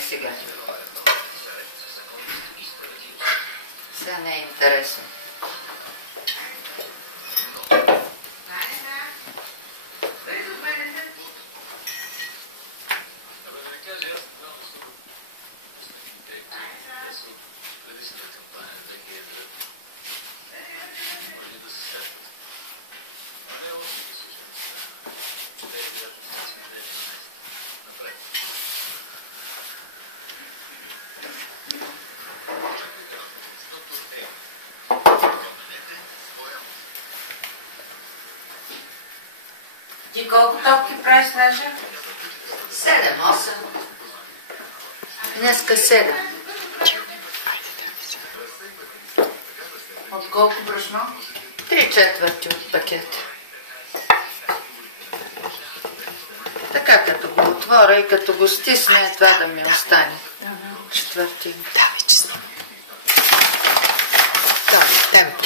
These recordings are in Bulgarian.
Сега. Сега не е интересно. Ти колко топки правиш, Наша? 7-8. Днеска 7. От колко брашно? 3/4 от пакет. Така като го отворя и като го стисне, това да ми остане. Четвърти. Да, вече знам. Да, темпо.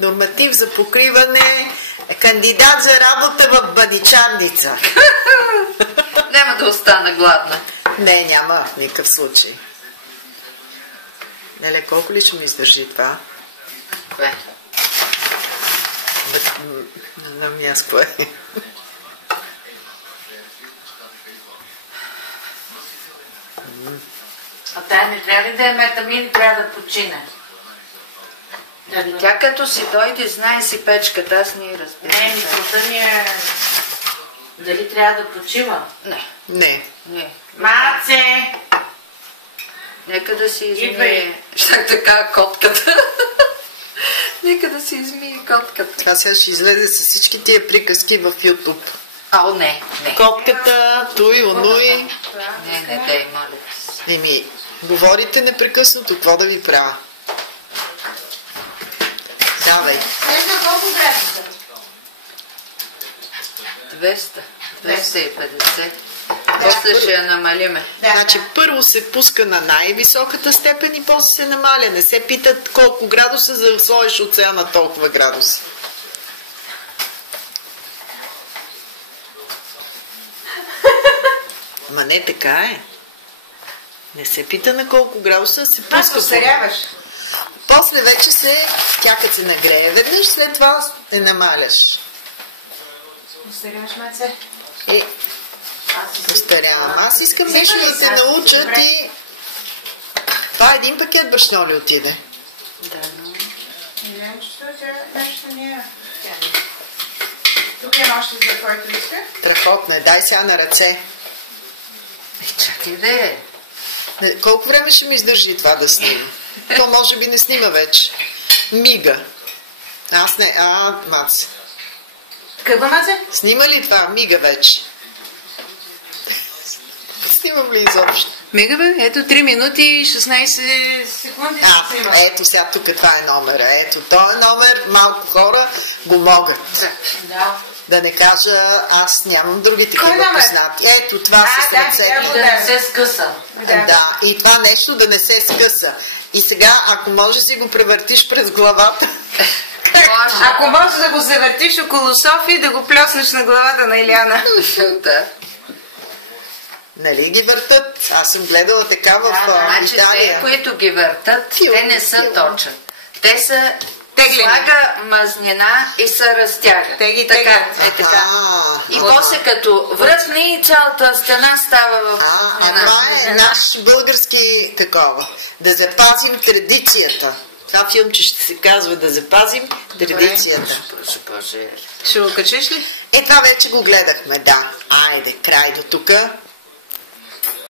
Норматив за покриване, кандидат за работа в баничарница. Няма да остана гладна. Не, няма в никакъв случай. Неле, колко ли ще ми издържи това? Кое? Не знам и аз кое. А тая не трябва ли да е метамин, трябва да почине? Тя като си дойде, знае си печката, аз не разбирам. Не, мисълта ми е... Дали трябва да почива? Не. Не. Не. Маце! Нека да си измие... Идвай. Щях така котката. Нека да си измие котката. Това сега ще излезе с всички тия приказки в YouTube. Ао, не. Котката, туй, онуй. Не, дай, моля. Еми, говорите непрекъснато, какво да ви правя? Давай. Не за колко време са? 200. 250. После ще я намалиме. Значи първо се пуска на най-високата степен и после се намаля. Не се питат колко градуса, за да сложиш оцеана толкова градуса. Ма не, така е. Не се пита на колко градуса, се пуска. Ако се ряваш. После вече тя като се нагрее веднъж, след това не намаляш. Се ряваш, Маце? Остарявам. Аз искам нещо да те научат и... Това един пакет брашно ли отиде? Да, но... Нещо не е. Тук има още за който иска. Страхотно е. Дай сега на ръце. Чакай да е. Колко време ще ми издържи това да снима? То може би не снима вече. Мига. Аз не... Маце. Какво, Маце? Снима ли това? Мига вече. Снимам ли изобщо? Мега бе, ето 3 минути и 16 секунди. Ето сега тук това е номера. Ето този номер, малко хора го могат. Да. Да не кажа, аз нямам други такива познати. Ето това с ръцете. Да не се скъса. Да, и това нещо да не се скъса. И сега, ако може си го превъртиш през главата. Ако може да го завъртиш около София и да го плеснеш на главата на Иляна. Да. Нали ги въртат? Аз съм гледала така в Значи Италия. те, които ги въртат, те не са точат. Те са... Слага мазнина и се разтяга. Те ги така, теглят. така. И после като връзни, цялата стена става в мазнина. Това е наш български такова. Да запазим традицията. Това филмче ще се казва да запазим традицията. Боже. Ще го качиш ли? Това вече го гледахме, да. Айде, край до тука.